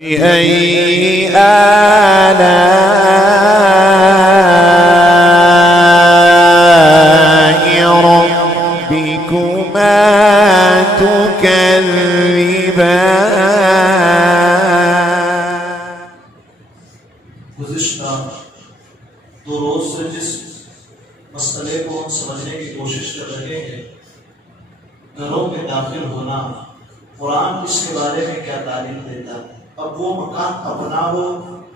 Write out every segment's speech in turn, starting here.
بأي آلاء ربكما تكذبان۔ گزشتہ دو روز سے جس مسئلے کو ہم سمجھنے کی کوشش کر رہے ہیں، گھروں میں داخل ہونا، قرآن اس کے بارے میں کیا تعلیم دیتا ہے؟ اب وہ مکان اپنا ہو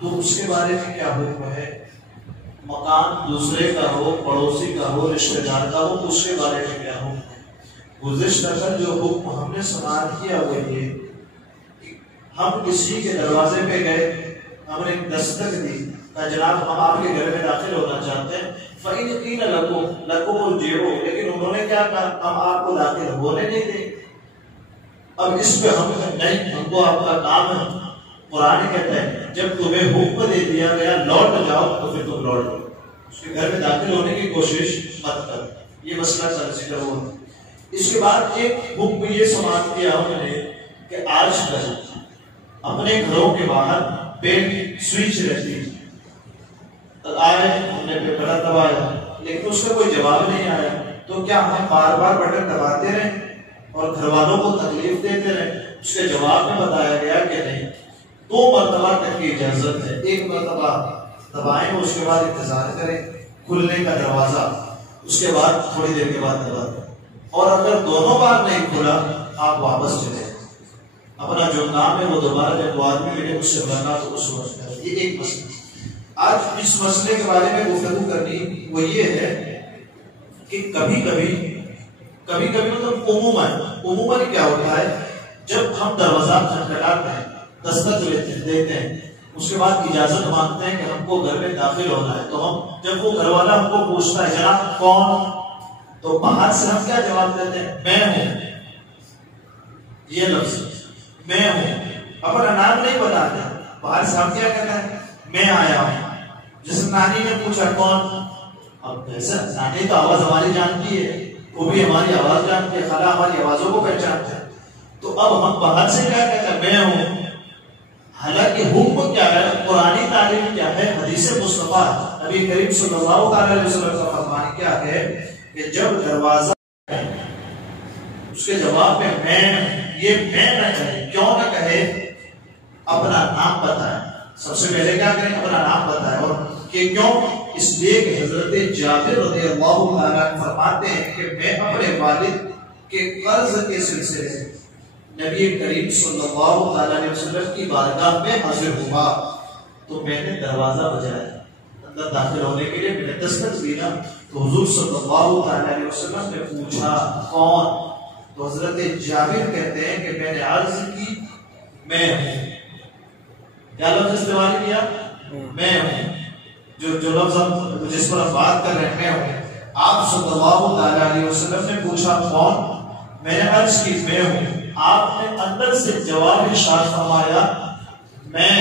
تو اس کے بارے میں کیا حکم ہے، مکان دوسرے کا ہو، پڑوسی کا ہو، رشتہ دار کا ہو، اس کے بارے میں کیا حکم ہے۔ گزشتہ کل جو حکم ہم نے سماعت کیا وہ یہ کہ ہم کسی کے دروازے پہ گئے، ہم نے دستک دی کہ جناب ہم آپ کے گھر میں داخل ہونا چاہتے ہیں، فَإِنْ قِيلَ لَكُمْ ارْجِعُوا، لیکن انہوں نے کیا کہا ہم آپ کو داخل ہونے نہیں دیں۔ اب اس پہ ہم نہیں، ہم کو آپ کا کام ہے۔ قرآن کہتا ہے جب تمہیں حکم دے دیا گیا لوٹ جاؤ تو پھر تم لوٹ جاؤ، اس کے گھر میں داخل ہونے کی کوشش مت کر۔ یہ مسئلہ ذکر ہوا۔ اس کے بعد ایک حکم یہ سماعت کیا ہم نے کہ آج کل اپنے گھروں کے باہر پین سوئچ رہتی ہے، آئے ہم نے بٹن دبایا لیکن اس کا کوئی جواب نہیں آیا، تو کیا ہم بار بار بٹن دباتے رہیں اور گھر والوں کو تکلیف دیتے رہیں؟ اس کے جواب میں بتایا گیا کہ نہیں، 2 مرتبہ تک کی اجازت ہے۔ ایک مرتبہ دبائیں، اس کے بعد انتظار کریں کھلنے کا دروازہ، اس کے بعد تھوڑی دیر کے بعد دبائیں، اور اگر دونوں بار نہیں کھلا آپ واپس چلے اپنا جو کام ہے وہ دوبارہ جب وہ آدمی ملے اس سے ملاقات اس وقت کریں۔ یہ ایک مسئلہ۔ آج اس مسئلے کے بارے میں گفتگو کرنی وہ یہ ہے کہ کبھی کبھی مطلب عموماً کیا ہوتا ہے، جب ہم دروازہ کھٹکھٹاتے ہیں، دستک دیتے ہیں، اس کے بعد اجازت مانگتے ہیں کہ ہم کو گھر میں داخل ہونا ہے، تو ہم جب وہ گھر والا ہم کو پوچھتا ہے جناب کون، تو باہر سے ہم کیا جواب دیتے ہیں؟ میں ہوں۔ یہ لفظ میں ہوں، اپنا نام نہیں بتاتے، باہر سے ہم کیا کہتے ہیں؟ میں آیا ہوں۔ جس نانی نے پوچھا کون، اب ایسا نانی تو آواز ہماری جانتی ہے، وہ بھی ہماری آواز جانتی ہے، خالہ ہماری آوازوں کو پہچانتے ہیں، تو اب ہم باہر سے کیا کہتے ہیں؟ میں ہوں۔ حالانکہ حکم کیا ہے، قرآنی تعلیم کیا ہے، حدیث مصطفیٰ نبی کریم صلی اللہ علیہ وسلم کا فرمان کیا ہے کہ جب دروازہ اس کے جواب میں یہ میں نہ کہے، کیوں نہ کہے؟ اپنا نام بتائیں، سب سے پہلے کیا کریں؟ اپنا نام بتائیں، اور کہ کیوں؟ اس لیے کہ حضرت جابر رضی اللہ عنہ فرماتے ہیں کہ میں اپنے والد کے قرض کے سلسلے سے نبی کریم صلی اللہ علیہ وسلم کی بارگاہ میں حاضر ہوا، تو میں نے دروازہ بجایا اندر داخل ہونے کے لیے، میں نے دستک دی، تو حضور صلی اللہ علیہ وسلم نے پوچھا کون، تو حضرت جابر کہتے ہیں کہ میں نے عرض کی میں ہوں۔ کیا لفظ استعمال کیا؟ میں ہوں۔ جو لفظ جس پر ہم بات کر رہے ہیں میں ہوں۔ آپ صلی اللہ علیہ وسلم نے پوچھا کون، میں نے عرض کی میں ہوں۔ آپ نے اندر سے جواب ارشاد فرمایا میں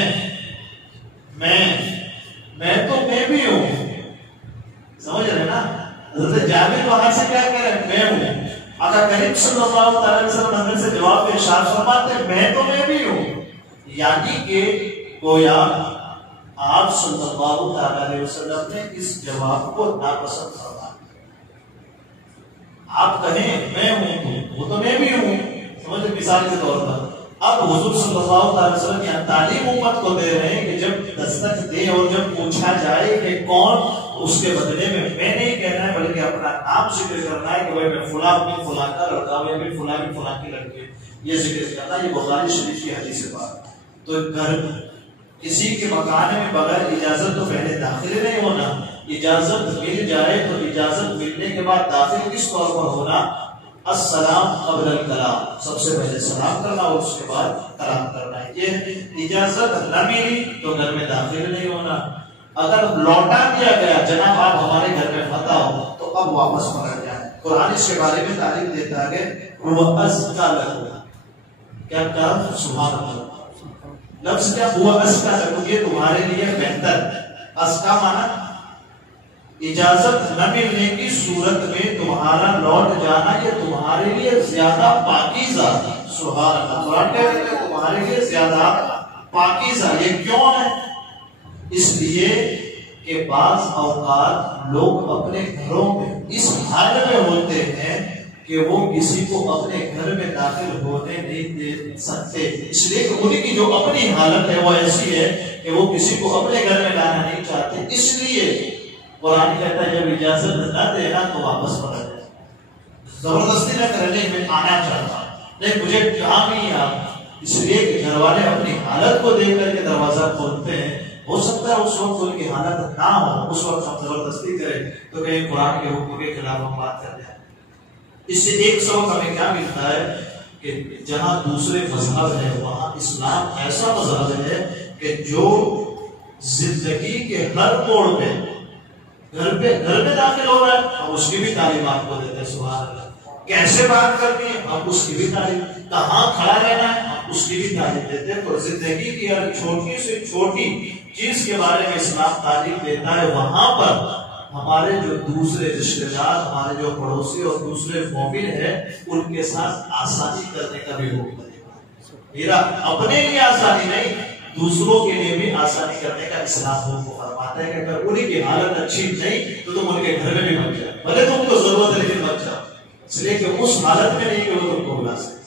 تو میں بھی ہوں۔ سمجھ رہے نا؟ حضرت جابر وہاں سے کیا کہہ رہے ہیں؟ میں ہوں۔ آقا کریم صلی اللہ علیہ وسلم اندر سے جواب ارشاد فرماتے ہیں میں تو میں بھی ہوں، یعنی کہ گویا آپ صلی اللہ علیہ وسلم نے اس جواب کو ناپسند فرمایا۔ آپ کہیں میں ہوں وہ تو میں بھی ہوں، سمجھے؟ مثال کے طور پر اب حضور صلی اللہ علیہ وسلم کی تعلیم امت کو دے رہے ہیں کہ جب دستک دے اور جب پوچھا جائے کہ کون، اس کے بدلے میں نہیں کہنا ہے بلکہ اپنا نام ذکر کرنا ہے کہ بھائی میں فلاں بن فلاں کا لڑکا ہوں یا میں فلاں بن فلاں کی لڑکی، یہ ذکر کرنا۔ یہ بخاری شریف کی حدیث ہے بات۔ تو گھر کسی کے مکان میں بغیر اجازت تو پہلے داخل نہیں ہونا، اجازت مل جائے تو اجازت ملنے کے بعد داخل کس طور پر ہونا؟ السلام قبل الکلام، سب سے پہلے سلام کرنا اور اس کے بعد کلام کرنا ہے۔ یہ اجازت نہ ملی تو گھر میں داخل نہیں ہونا۔ اگر لوٹا دیا گیا جناب آپ ہمارے گھر میں فتح ہو تو اب واپس پلٹ جائیں۔ قرآن اس کے بارے میں تعلیم دیتا ہے وہ ازکا لکم، کیا کہا؟ سبحان اللہ۔ لفظ کیا ہوا؟ ازکا لکم، یہ تمہارے لیے بہتر۔ ازکا مانا اجازت نہ ملنے کی صورت میں تمہارا لوٹ جانا یہ تمہارے لیے زیادہ پاکیزہ، سبحان اللہ، قرآن کہتے ہیں تمہارے لیے زیادہ پاکیزہ یہ کیوں ہے؟ اس لیے کہ بعض اوقات لوگ اپنے گھروں میں اس حال میں ہوتے ہیں کہ وہ کسی کو اپنے گھر میں داخل ہونے نہیں دے سکتے، اس لیے کہ ان کی جو اپنی حالت ہے وہ ایسی ہے کہ وہ کسی کو اپنے گھر میں لانا نہیں چاہتے۔ اس لیے قرآن کہتا ہے جب اجازت نہ دینا تو واپس پلٹ جائے، زبردستی نہ کرنے میں آنا چاہتا نہیں، مجھے کام ہی آپ، اس لیے کہ گھر والے اپنی حالت کو دیکھ کر کے دروازہ کھولتے ہیں۔ ہو سکتا ہے اس وقت ان کی حالت نہ ہو، اس وقت ہم زبردستی کریں تو کہیں قرآن کے حکم کے خلاف ہم بات کر جائیں۔ اس سے ایک سبق ہمیں کیا ملتا ہے کہ جہاں دوسرے مذہب ہے وہاں اسلام ایسا مذہب ہے کہ جو زندگی کے ہر موڑ پہ گھر میں داخل ہو رہا ہے ہم اس کی بھی تعلیم آپ کو دیتے ہیں، سبحان اللہ۔ کیسے بات کرنی ہے ہم اس کی بھی تعلیم، کہاں کھڑا رہنا ہے ہم اس کی بھی تعلیم دیتے ہیں۔ تو زندگی کی ہر چھوٹی سے چھوٹی چیز کے بارے میں اسلام تعلیم دیتا ہے۔ وہاں پر ہمارے جو دوسرے رشتے دار، ہمارے جو پڑوسی اور دوسرے مومن ہیں ان کے ساتھ آسانی کرنے کا بھی حکم ہے۔ میرا اپنے لیے آسانی نہیں، دوسروں کے لیے بھی آسانی کرنے کا اسلام حکم فرماتا ہے کہ اگر انہیں کی حالت اچھی نہیں تو تم ان کے گھر میں بھی مت جاؤ، بھلے تم کو ضرورت ہے لیکن مت جاؤ، اس لیے کہ اس حالت میں نہیں کہ وہ تم کو بلا سکتے۔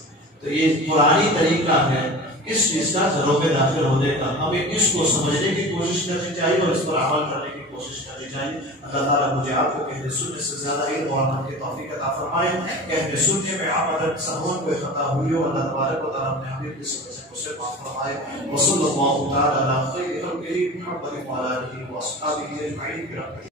تو یہ قرآنی طریقہ ہے اس چیز کا گھروں میں داخل ہونے کا، ہمیں اس کو سمجھنے کی کوشش کرنی چاہیے اور اس پر عمل کرنے کی کوشش کرنی چاہیے۔ اللہ تعالیٰ مجھے آپ کو کہنے سننے سے زیادہ علم اور عمل کی توفیق عطا فرمائے۔ کہنے سننے میں عمل سہون کوئی خطا ہوئی ہو اللہ تبارک و تعالیٰ نے ہمیں اس وجہ سے مجھ سے معاف فرمائے۔ وصلی اللہ تعالیٰ علی خیر خلقہ محمد وعلی آلہ وصحبہ اجمعین۔